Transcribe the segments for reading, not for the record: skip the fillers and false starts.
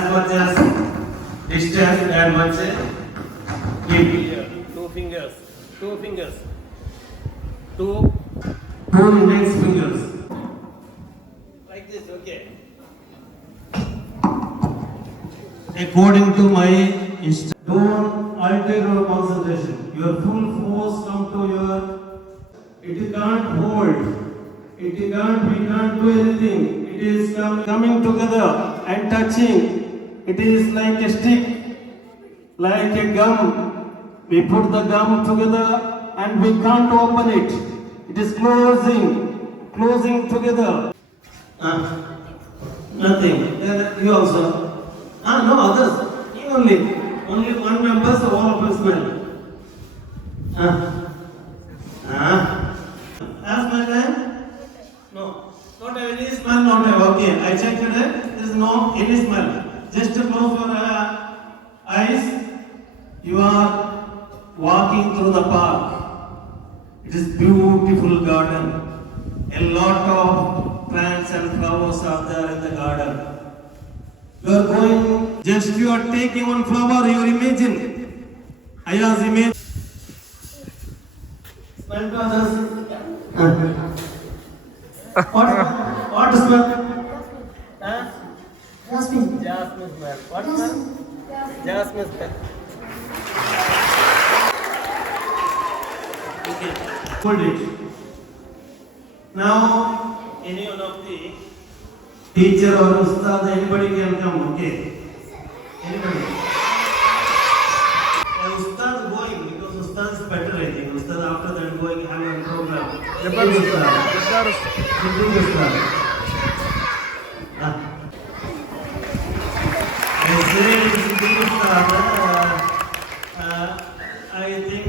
as much as distance that much give. Two fingers. Two index fingers. Like this, okay. According to my instruction, don't alter your concentration. Your full force come to your. It can't hold. We can't do anything. It is coming together and touching. It is like a stick, like a gum. We put the gum together and we can't open it. It is closing together. Nothing. You also. No others. You only one member, so all of us smell. As my name? No. Not any smell, not okay. I checked it. There is no any smell. Just close your eyes. You are walking through the park. It is beautiful garden. A lot of plants and flowers are there in the garden. You are going, just you are taking one flower, you imagine. Aya's image. Smell to others. What smell? Jasmine smell. What smell? Jasmine smell. Okay. Hold it. Now, any one of the teacher or ustad, anybody can come, okay? Anybody? Ustad going, because ustad is better, I think. Ustad after that going, have a program. Jabbar ustad. I think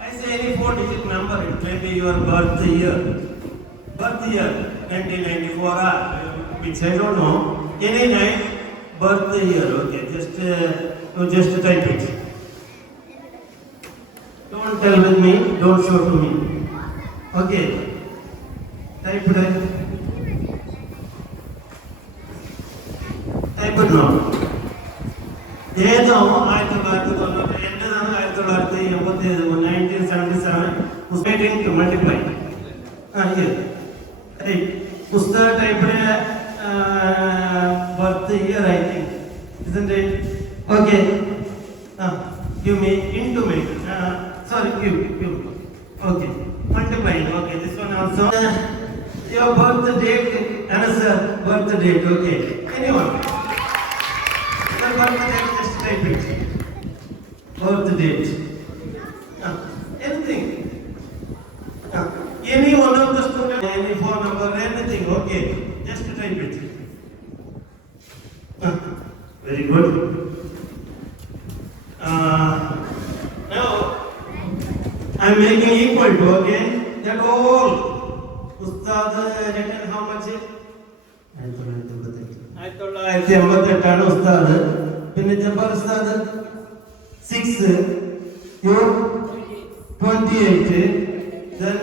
I say any 4-digit number. It may be your birth year, 1994, which I don't know. Any night, birth year. Okay, just type it. Don't tell with me. Don't show to me. Okay, type it. Type it now. ഏതോ 1977 to multiply. Here. Hey, Ustad type birth year, I think. Isn't it? Okay. Give me into me. Sorry, give. Okay. Multiplying. Okay, this one also. Your birth date, another birth date. Okay. Anyone? Your birth date, just type it. Birth date. Anything. Any one of the students, any phone number, anything. Okay. Just type it. Very good. Now, I am making equal to, okay? That all. Ustad written how much? 1988 Ustad. Pinne Jabbar Ustad 6. You 28. Then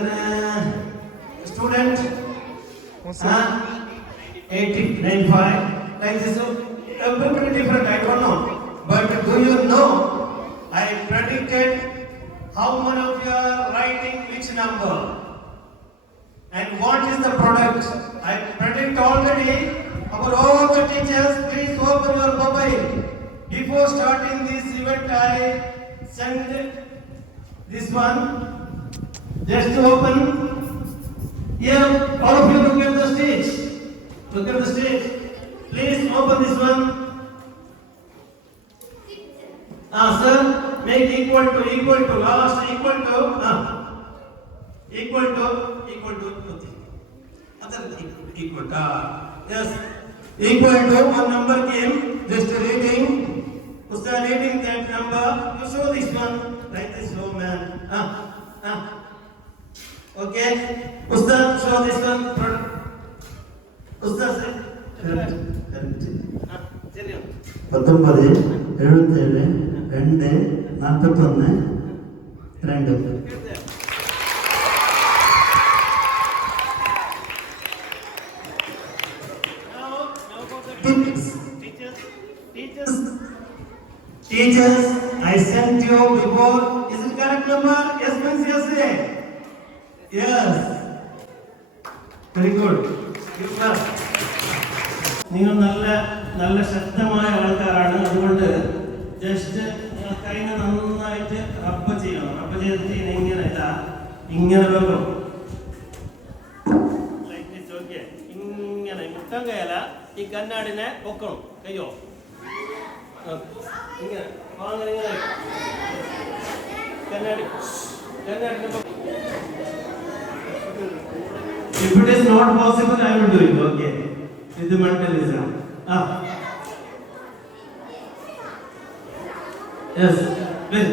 student 95. Like this, everybody different. I don't know. But do you know? I predicted how many of you are writing which number and what is the product. I predict already. About all the teachers, please open your mobile. Before starting this event, I send this one. Just to open. Here, all of you look at the stage. Look at the stage. Please open this one. Sir, make equal to last equal to. Equal to. Yes. Equal to one number came. Just reading. Ustad reading that number. You show this one. Like this, oh man. Okay. Ustad, show this one. Ustad, say. 19, 77, 2, 41, 2. Teachers, I sent you before. Is it correct number? Yes means yes. Yes. Very good. Give clap. നിങ്ങൾ നല്ല ശക്തമായ ആൾക്കാരാണ്. അതുകൊണ്ട് ജസ്റ്റ് കൈനെ നന്നായിട്ട് റബ്ബ് ചെയ്യണം. റബ്ബ് ചെയ്തിട്ട് ഇങ്ങനെ ഇങ്ങനെ വെക്കണം. ഇങ്ങനെ മുക്കാൻ കയല ഈ കണ്ണാടിനെ പൊക്കണം. കയ്യോ ഇങ്ങനെ ഇങ്ങനെ കണ്ണാടി കണ്ണാടിനെ. If it is not possible, I will do it. Okay. It's the mentalism. Yes. Well.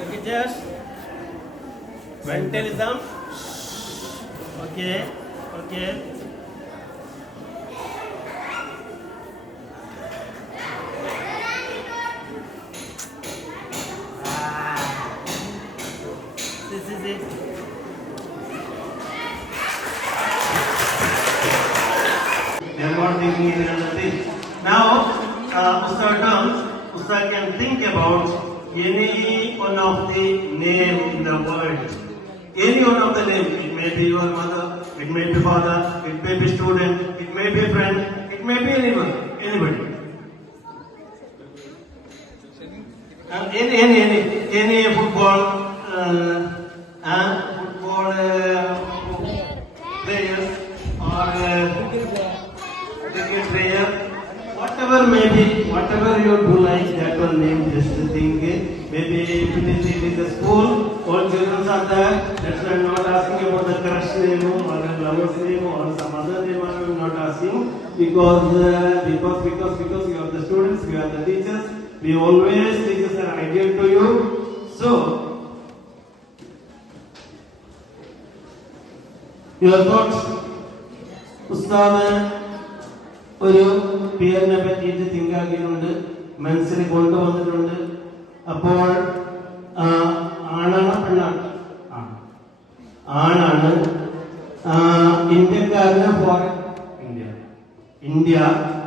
Okay, just mentalism. Okay, okay. This is it. They are not thinking any other thing. Now, Ustad can think about any one of the name in the world. Any one of the name. It may be your mother, it may be father, it may be student, it may be friend, it may be anyone, anybody. Any football players or cricket player, whatever may be, whatever you do like that one name, just think. Maybe if it is a school, all children are there. That's why I'm not asking about the crush name or the lover's name or some other name. I'm not asking because you are the students, you are the teachers. We always teachers are ideal to you. So your thoughts, Ustad, ഒരു പേരിനെ പറ്റിയിട്ട് തിങ്കാക്കിയിട്ടുണ്ട്, മനസ്സിൽ കൊണ്ടുവന്നിട്ടുണ്ട്. അപ്പോൾ ആണാണ് പെണ്ണാണ്? ആണാണ്. ഇന്ത്യക്കാരന് ഫോറിൻ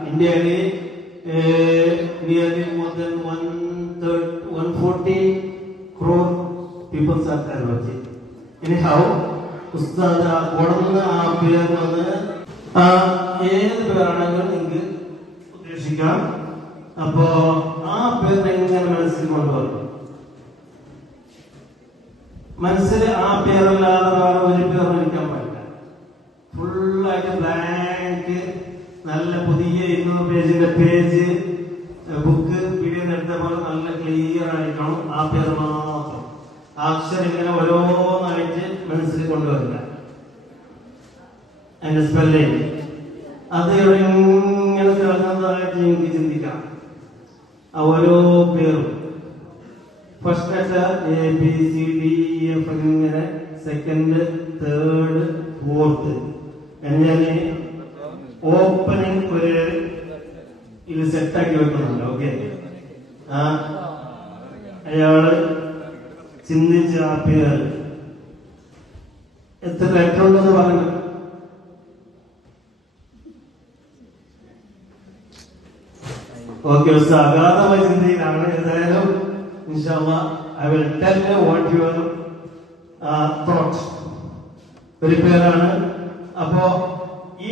ഇന്ത്യയിലെ nearly more than 140 crore people are there watching. Anyhow, ഉസ്താദ് കൊടുന്ന ആ പേര് വന്ന് ഏത് പേരാണെങ്കിലും നിങ്ങൾക്ക് ഉദ്ദേശിക്കാം. അപ്പോ ആ പേര് എങ്ങനെ മനസ്സിൽ കൊണ്ടുവരും? മനസ്സിൽ ആ പേരല്ലാതെ വേറെ ഒരു പേർ വിളിക്കാൻ പറ്റില്ല. ഫുള്ളായിട്ട് ബ്ലാങ്ക്, നല്ല പുതിയ 200 പേജിന്റെ പേജ് ബുക്ക് വീഡിയോ എടുത്ത പോലെ നല്ല ക്ലിയർ ആയിരിക്കണം. ആ പേര് മാത്രം, അക്ഷരം ഇങ്ങനെ ഓരോന്നായിട്ട് മനസ്സിൽ കൊണ്ടുവരില്ല. അതിന്റെ സ്പെല്ലിങ് അത് ഇങ്ങനെ ചേർന്നതായിട്ട് എനിക്ക് ചിന്തിക്കാം. ആ ഓരോ പേരും ഫസ്റ്റ് ലെറ്റർ ABCDEF ഇങ്ങനെ, സെക്കൻഡ്, തേർഡ്, ഫോർത്ത് അങ്ങനെ ഓപ്പണിംഗ് ഒരു ഇത് സെറ്റാക്കി വെക്കുന്നുണ്ട്. ഓക്കെ, അയാള് ചിന്തിച്ച് ആ പേര് എത്ര ലെറ്റർ ഉണ്ടെന്ന് പറഞ്ഞു. ഓക്കെ, അഗാധമായ ചിന്തയിലാണ്. ഏതായാലും ഇൻഷാല്ലാ I will tell you what your thought. ഒരു പേരാണ്. അപ്പോ ഈ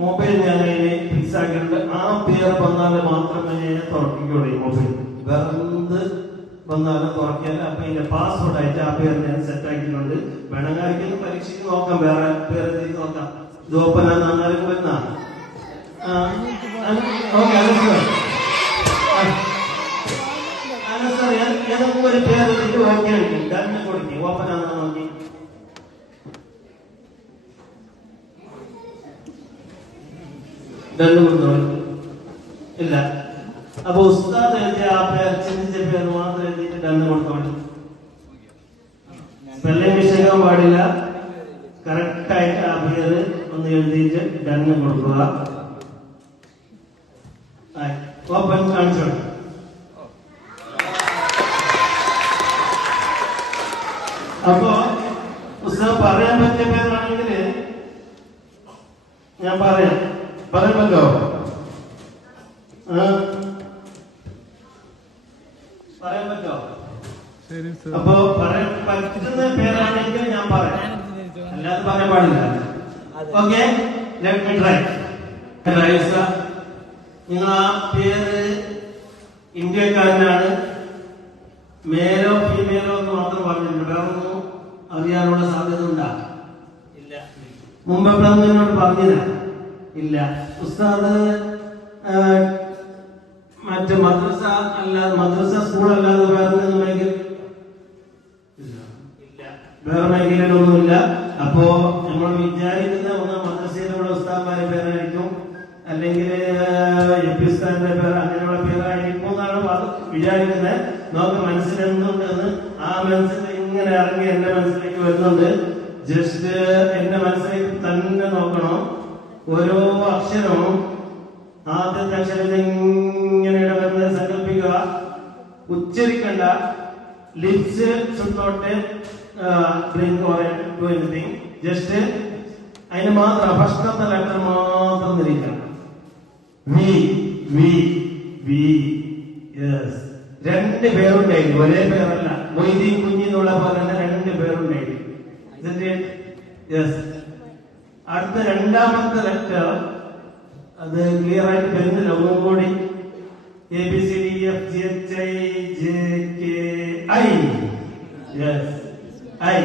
മൊബൈൽ ഞാൻ അതിനെ ഫിക്സ് ആക്കിയിട്ടുണ്ട്. ആ പേര് വന്നാൽ മാത്രമേ ഞാൻ തുറപ്പിക്കുള്ളൂ ഈ മൊബൈൽ. വെറുതെ വന്നാലും തുറക്കിയാൽ അപ്പൊ ഇതിന്റെ പാസ്വേഡ് ആയിട്ട് ആ പേര് ഞാൻ സെറ്റ് ആക്കിയിട്ടുണ്ട്. വേണമെങ്കിൽ പരീക്ഷയ്ക്ക് നോക്കാം, വേറെ പേര് നോക്കാം. ഇത് ഓപ്പൺ ആണെന്നാലും വരുന്ന ഓക്കെ. ഏതെങ്കിലും ഒരു പേര് ഓക്കെ ആണെങ്കിൽ ഡണ്ണ് കൊടുക്കി, ഓപ്പൺ ആണെന്ന് നോക്കി. ഡണ്ണ് കൊടുത്തോ? ഇല്ല. അപ്പൊ ഉസ്താദ് എഴുതിയ ആ പേര്, ചിന്തിച്ച പേര് മാത്രം എഴുതിയിട്ട് ഡണ്ണ് കൊടുത്തോളൂ. സ്പെല്ലിംഗ് മിസ്റ്റേക്കാൻ പാടില്ല. കറക്റ്റ് ആയിട്ട് ആ പേര് ഒന്ന് എഴുതിയിട്ട് ഡണ്ണ് കൊടുക്കുക. ഓപ്പൺ കാണിച്ചോ. അപ്പോ പുസ്തകം പറയാൻ പറ്റിയ പേരാണെങ്കിൽ ഞാൻ പറയാൻ പറ്റോ? പറയാൻ പറ്റോ? അപ്പോ പറയാൻ പറ്റുന്ന പേരാണെങ്കിൽ ഞാൻ പറയാം, അല്ലാതെ പറയാൻ പാടില്ല. Okay, let me try. നിങ്ങൾ ആ പേര് ഇന്ത്യക്കാരനാണ്, മേലോ ഫീമെയിലോ എന്ന് മാത്രം പറഞ്ഞിട്ടുണ്ട്, വേറൊന്നും അറിയാനുള്ള സാധ്യത ഉണ്ടാ? ഇല്ല. മുമ്പ് എപ്പോഴൊന്നും എന്നോട് പറഞ്ഞില്ല? ഇല്ല. ഉസ്താദ് മറ്റ് മദ്രസ അല്ലാതെ മദ്രസ സ്കൂൾ അല്ലാതെ വേറെ മേഖല വേറെ മേഖലയിലൊന്നുമില്ല. അപ്പോ നമ്മൾ വിചാരിക്കുന്ന ഒന്ന് മദ്രസയിലുള്ള ഉസ്താദ്മാരുടെ പേരായിരിക്കും, അല്ലെങ്കിൽ എപി ഉസ്താദിന്റെ പേര്, അങ്ങനെയുള്ള പേരായിരിക്കും എന്നാണ് വിചാരിക്കുന്നത്. നമുക്ക് മനസ്സിലെന്തുണ്ടെന്ന് ആ മനസ്സിൽ ഇങ്ങനെ ഇറങ്ങി എന്റെ മനസ്സിലേക്ക് വരുന്നുണ്ട്. ജസ്റ്റ് എന്റെ മനസ്സിലേക്ക് തന്നെ നോക്കണം. ഓരോ അക്ഷരവും ആദ്യത്തെ അക്ഷരത്തിൽ ഇങ്ങനെ ഇടവരുന്നത് സങ്കല്പിക്കുക, ഉച്ചരിക്കണ്ട. Lips should not drink or do anything. Just അതിന് മാത്രം ഫസ്റ്റത്തെ ലെറ്റർ മാത്രം നിരീക്കണം. V V V. യെസ്, രണ്ട് പേരുണ്ടായിരുന്നു, ഒരേ പേരല്ല. മൊയ്തീൻ കുഞ്ഞിന്നുള്ള പോലെ തന്നെ രണ്ട് പേരുണ്ടായിരുന്നു. യെസ്. അടുത്ത രണ്ടാമത്തെ ലെറ്റർ അത് ക്ലിയർ ആയിട്ട് വരുന്നില്ല, ഒന്നും കൂടി. A B C D F G H I J K I. Yes, I.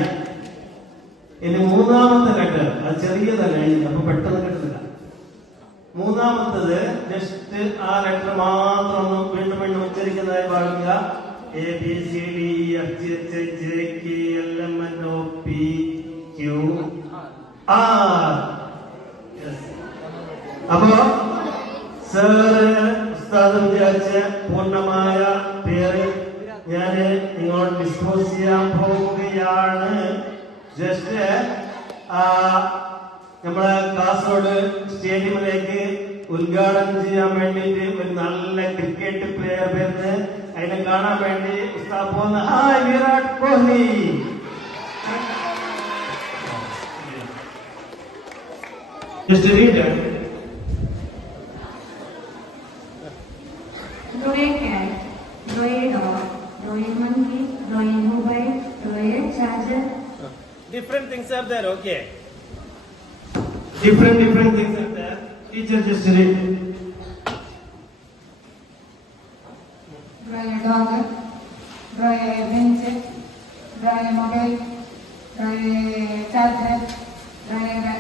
ഇനി മൂന്നാമത്തെ ലെറ്റർ അത് ചെറിയതല്ല, അപ്പൊ പെട്ടെന്ന് കിട്ടുന്നില്ല. മൂന്നാമത്തത് ജസ്റ്റ് ആ ലെറ്റർ മാത്രം ഒന്ന് വീണ്ടും വീണ്ടും ഉച്ചരിക്കുന്നതായി ഭാവിക്കുക. A B C D F G H I J K L M N O P Q R. അപ്പോ ഉസ്താദ് വിചാരിച്ച പൂർണ്ണമായ പേര് ഞാൻ നിങ്ങളോട് ഡിസ്പോസ് ചെയ്യാൻ പോവുകയാണ്. ജസ്റ്റ് നമ്മളെ കാസർഗോഡ് സ്റ്റേഡിയമിലേക്ക് ഉദ്ഘാടനം ചെയ്യാൻ വേണ്ടിയിട്ട് ഒരു നല്ല ക്രിക്കറ്റ് പ്ലെയർ വരുന്നത്, അതിനെ കാണാൻ വേണ്ടി ഉസ്താദ് പോകുന്ന ഹായ് Virat Kohli. Just read. Drawing cat, drawing dog, drawing monkey, drawing mobile, drawing charger. Different things are there, okay? Different things are there. Teacher just read. Drawing a dog, drawing a bench, drawing a mobile, drawing a charger, drawing a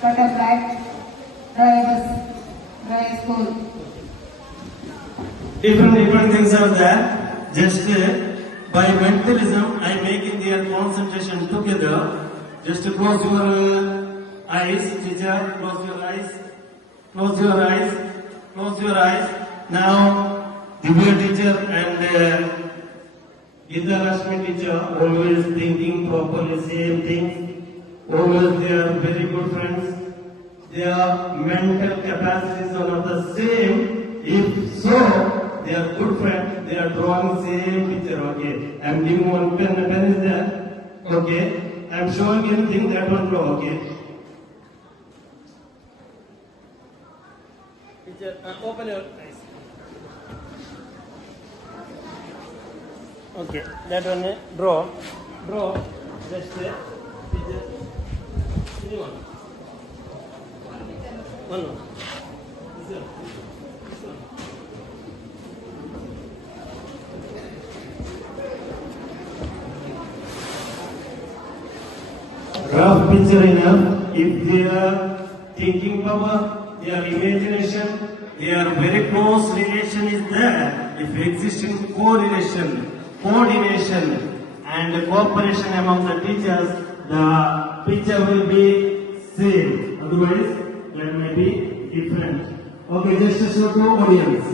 butterfly, drawing a bus, drawing a school. Different things are there. Just by mentalism, I making their concentration together. Just close your eyes, teacher. Close your eyes. Close your eyes. Close your eyes. Now, Divya teacher and Gita Rashmi teacher always thinking properly same things. Always they are very good friends. Their mental capacities are not the same. If so, they are good friends. They are drawing same picture. Okay, I am giving one pen. The pen is there. Okay, I am showing anything that one draw. Okay. Teacher, open your eyes. Okay, that one draw. Just teacher. Anyone? One. This one. Rough picture enough. If their thinking power, their imagination, their very close relation is there, if existing correlation, coordination and cooperation among the teachers, the picture will be same. Otherwise, it may be different. Okay, just to show to audience.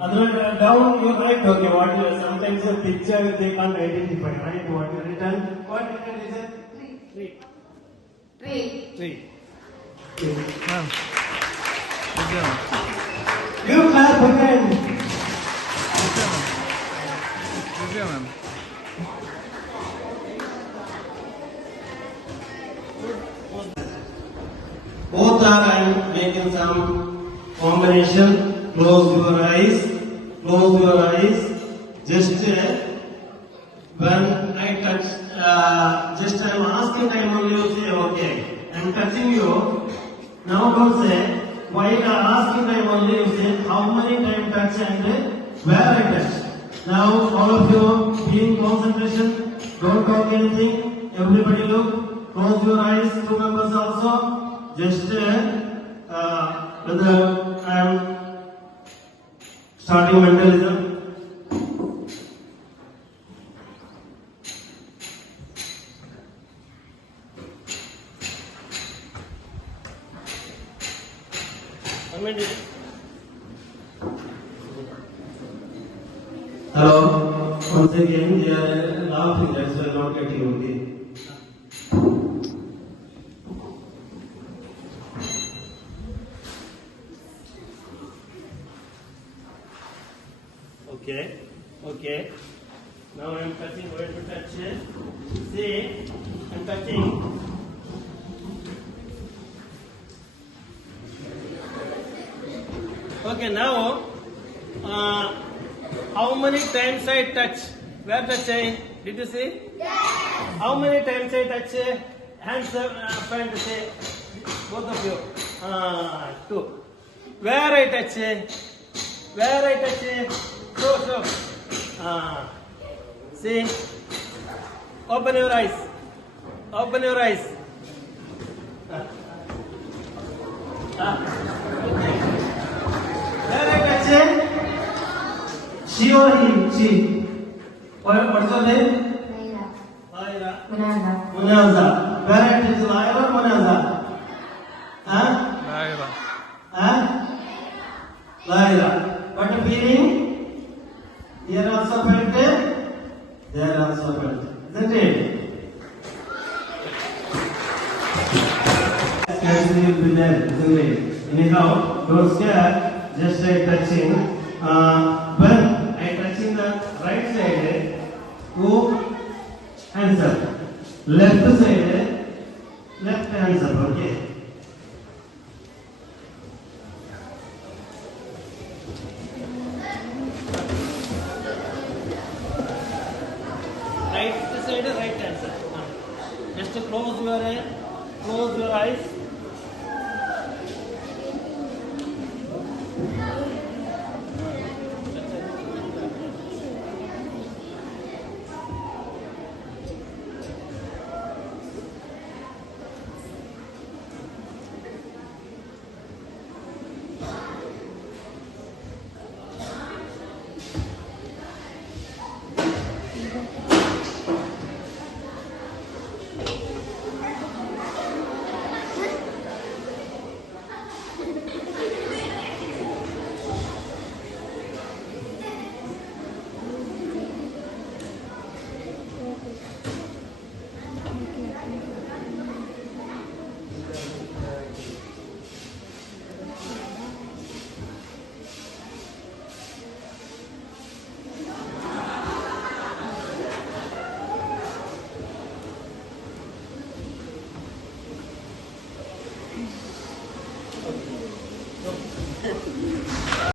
Otherwise, down your right, okay, what you sometimes the picture they can't identify, right? What you written? What written is it? Tree. Three. You clap again. Both are I'm making some combination. Close your eyes. Close your eyes. Just when I touch, just I'm asking time only you say okay. I'm touching you. Now don't say. While asking time only you say how many time touch and where I touch. Now all of you be in concentration. Don't talk anything. Everybody look. Close your eyes. Two members also. Just whether I am starting mentalism. Hello. Once again, they are laughing. That's why I'm not getting okay. Okay. Okay. Now I'm touching. Going to touch it. See, I'm touching. Okay. Now, how many times I touch? Where touch I? Did you see? Yes. How many times I touch? Hands up and say, both of you. 2. Where I touch? Where I touch? Show. See? Open your eyes. Open your eyes. Okay. Where I touch? She or he? She. What's your name? Laira. Munaza. Where I touch? Laira or Munaza? Laira. What feeling? Here also felt it. There also felt it. Isn't it? Scarcely will be there, isn't it? Anyhow, don't scare. Just try touching. When I touching the right side, go hands up. Left side, left hands up. Okay. Right answer. Just to close your eyes.